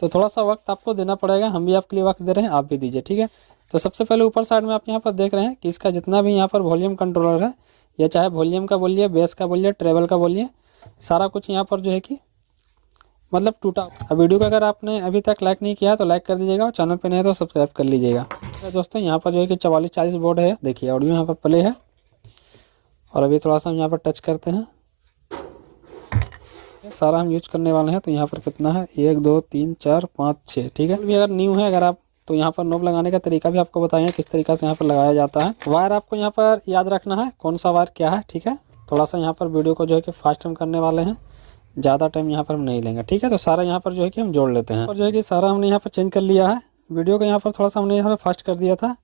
तो थोड़ा सा वक्त आपको देना पड़ेगा, हम भी आपके लिए वक्त दे रहे हैं, आप भी दीजिए, ठीक है। तो सबसे पहले ऊपर साइड में आप यहाँ पर देख रहे हैं कि इसका जितना भी यहाँ पर वॉल्यूम कंट्रोलर है, या चाहे वॉल्यूम का बोलिए, बेस का बोलिए, ट्रेवल का बोलिए, सारा कुछ यहाँ पर जो है कि मतलब टूटा। अब वीडियो को अगर आपने अभी तक लाइक नहीं किया तो लाइक कर दीजिएगा, और चैनल पे नहीं है तो सब्सक्राइब कर लीजिएगा। तो दोस्तों यहाँ पर जो है कि 4440 बोर्ड है, देखिए ऑडियो यहाँ पर प्ले है। और अभी थोड़ा सा हम यहाँ पर टच करते हैं, सारा हम यूज करने वाले हैं। तो यहाँ पर कितना है, 1 2 3 4 5 6, ठीक है। अभी अगर न्यू है अगर आप, तो यहाँ पर नोब लगाने का तरीका भी आपको बताएंगे किस तरीका से यहाँ पर लगाया जाता है। वायर आपको यहाँ पर याद रखना है कौन सा वायर क्या है, ठीक है। थोड़ा सा यहाँ पर वीडियो को जो है कि फास्ट हम करने वाले हैं, ज़्यादा टाइम यहाँ पर हम नहीं लेंगे, ठीक है। तो सारा यहाँ पर जो है कि हम जोड़ लेते हैं, और जो है कि सारा हमने यहाँ पर चेंज कर लिया है। वीडियो को यहाँ पर थोड़ा सा हमने यहाँ पर फास्ट कर दिया था।